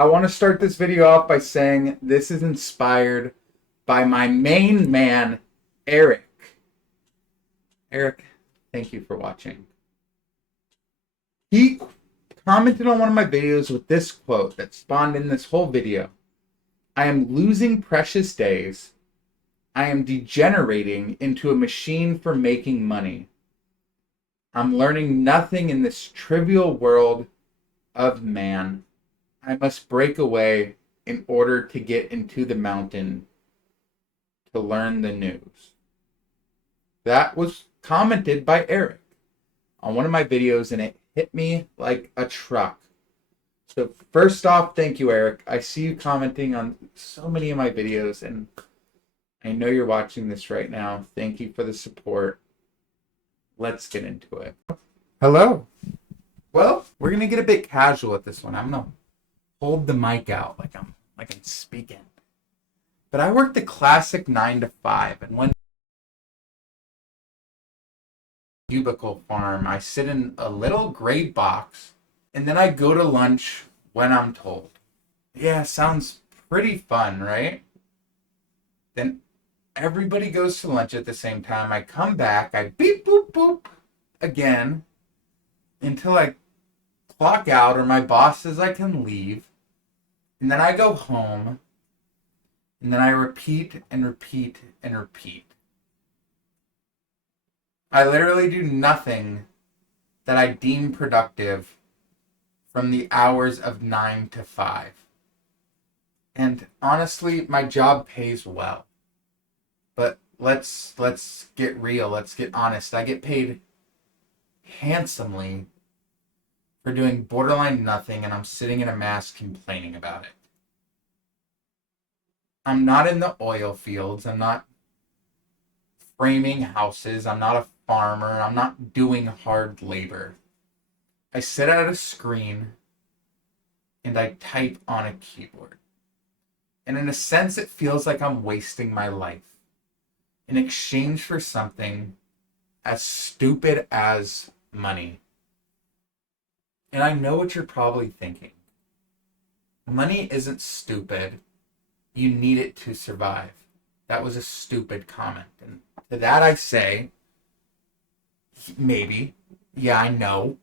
I want to start this video off by saying this is inspired by my main man, Eric. Eric, thank you for watching. He commented on one of my videos with this quote that spawned in this whole video. I am losing precious days. I am degenerating into a machine for making money. I'm learning nothing in this trivial world of man. I must break away in order to get into the mountain to learn the news. That was commented by Eric on one of my videos, and it hit me like a truck. So first off, thank you, Eric. I see you commenting on so many of my videos, and I know you're watching this right now. Thank you for the support. Let's get into it. Hello. Well, we're gonna get a bit casual at this one. I'm gonna hold the mic out like I'm speaking. But I work the classic 9 to 5, and when cubicle farm, I sit in a little gray box, and then I go to lunch when I'm told. Yeah, sounds pretty fun, right? Then everybody goes to lunch at the same time. I come back, I beep boop boop again until I clock out or my boss says I can leave. And then I go home, and then I repeat and repeat and repeat. I literally do nothing that I deem productive from the hours of 9 to 5. And honestly, my job pays well. But let's get real, let's get honest. I get paid handsomely for doing borderline nothing, and I'm sitting in a mask complaining about it. I'm not in the oil fields. I'm not framing houses. I'm not a farmer. I'm not doing hard labor. I sit at a screen and I type on a keyboard. And in a sense, it feels like I'm wasting my life in exchange for something as stupid as money. And I know what you're probably thinking. Money isn't stupid. You need it to survive. That was a stupid comment. And to that I say, maybe. Yeah, I know.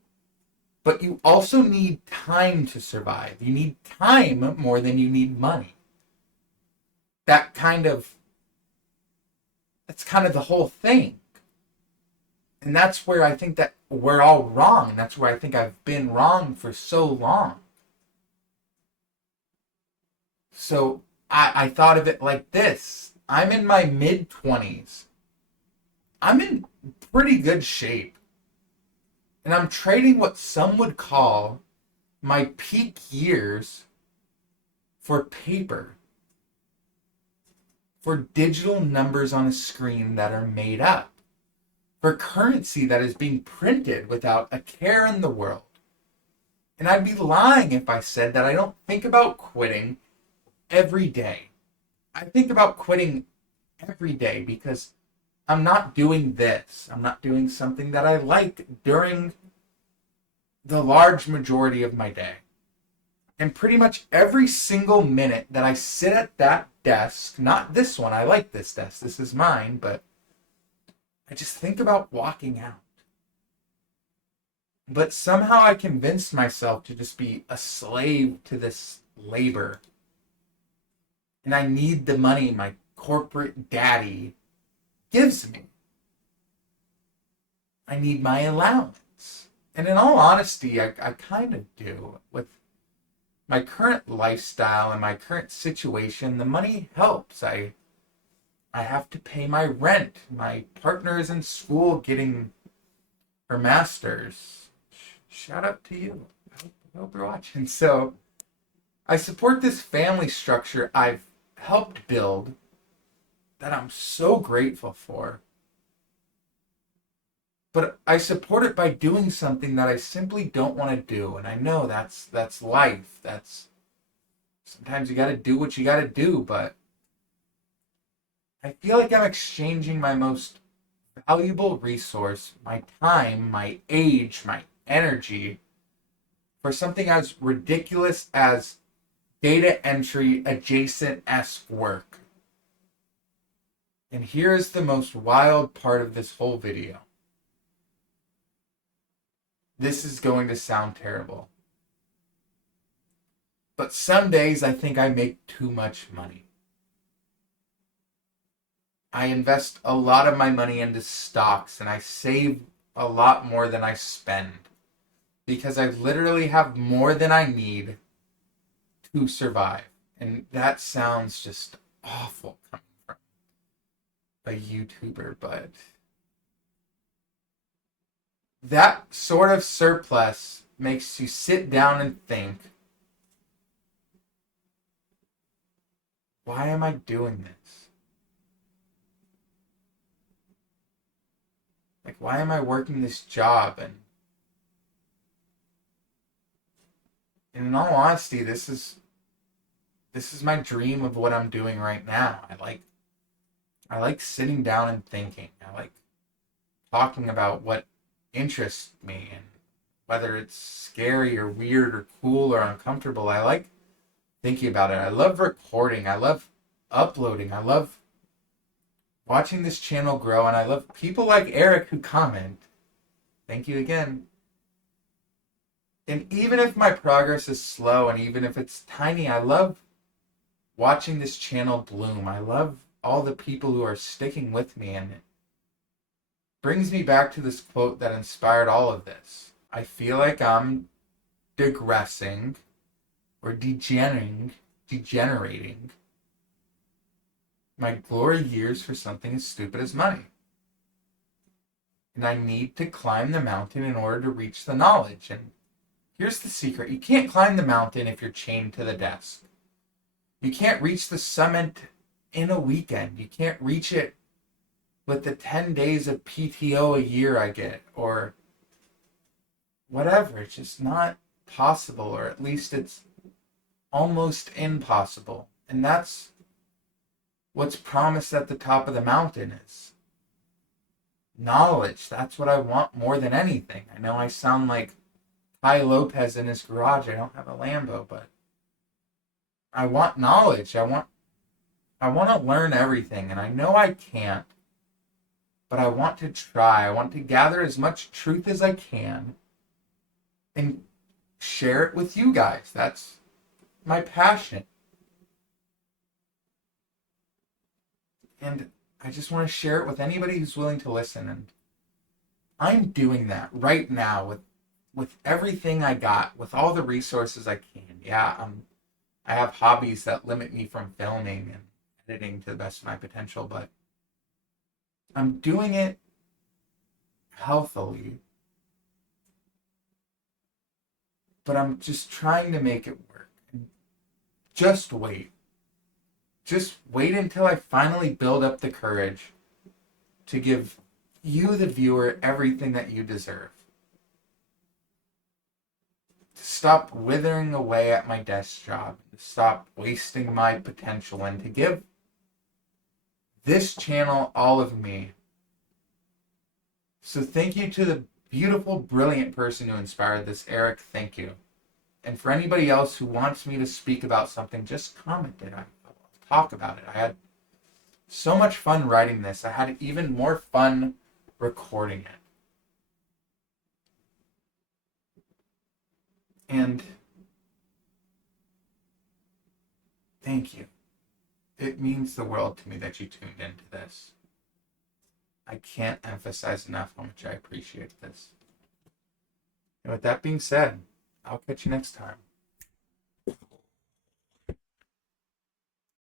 But you also need time to survive. You need time more than you need money. That's kind of the whole thing. And that's where I think that we're all wrong. That's where I think I've been wrong for so long. So I thought of it like this. I'm in my mid-20s. I'm in pretty good shape. And I'm trading what some would call my peak years for paper. For digital numbers on a screen that are made up. For currency that is being printed without a care in the world. And I'd be lying if I said that I don't think about quitting every day. I think about quitting every day because I'm not doing this. I'm not doing something that I like during the large majority of my day. And pretty much every single minute that I sit at that desk, not this one, I like this desk, this is mine, but I just think about walking out. But somehow I convinced myself to just be a slave to this labor. And I need the money my corporate daddy gives me. I need my allowance. And in all honesty, I kind of do. With my current lifestyle and my current situation, the money helps. I have to pay my rent. My partner is in school getting her master's. Shout out to you. I hope you're watching. So I support this family structure I've helped build that I'm so grateful for. But I support it by doing something that I simply don't want to do. And I know that's life. That's sometimes you got to do what you got to do, but I feel like I'm exchanging my most valuable resource, my time, my age, my energy, for something as ridiculous as data entry adjacent-esque work. And here's the most wild part of this whole video. This is going to sound terrible. But some days I think I make too much money. I invest a lot of my money into stocks and I save a lot more than I spend because I literally have more than I need to survive. And that sounds just awful coming from a YouTuber, but that sort of surplus makes you sit down and think, why am I doing this? Like, why am I working this job? And in all honesty, this is my dream of what I'm doing right now. I like sitting down and thinking. I like talking about what interests me and whether it's scary or weird or cool or uncomfortable. I like thinking about it. I love recording. I love uploading. I love watching this channel grow, and I love people like Eric who comment. Thank you again. And even if my progress is slow and even if it's tiny, I love watching this channel bloom. I love all the people who are sticking with me, and it brings me back to this quote that inspired all of this. I feel like I'm digressing or degenerating my glory years for something as stupid as money. And I need to climb the mountain in order to reach the knowledge. And here's the secret. You can't climb the mountain if you're chained to the desk. You can't reach the summit in a weekend. You can't reach it with the 10 days of PTO a year I get, or whatever. It's just not possible, or at least it's almost impossible. And that's what's promised at the top of the mountain is knowledge. That's what I want more than anything. I know I sound like Ty Lopez in his garage. I don't have a Lambo, but I want knowledge. I want to learn everything, and I know I can't, but I want to try. I want to gather as much truth as I can and share it with you guys. That's my passion. And I just want to share it with anybody who's willing to listen. And I'm doing that right now with everything I got, with all the resources I can. Yeah, I have hobbies that limit me from filming and editing to the best of my potential, but I'm doing it healthily. But I'm just trying to make it work. And just wait. Just wait until I finally build up the courage to give you, the viewer, everything that you deserve. To stop withering away at my desk job. To stop wasting my potential and to give this channel all of me. So thank you to the beautiful, brilliant person who inspired this, Eric. Thank you. And for anybody else who wants me to speak about something, just comment it. I'll talk about it. I had so much fun writing this. I had even more fun recording it. And thank you. It means the world to me that you tuned into this. I can't emphasize enough how much I appreciate this. And with that being said, I'll catch you next time.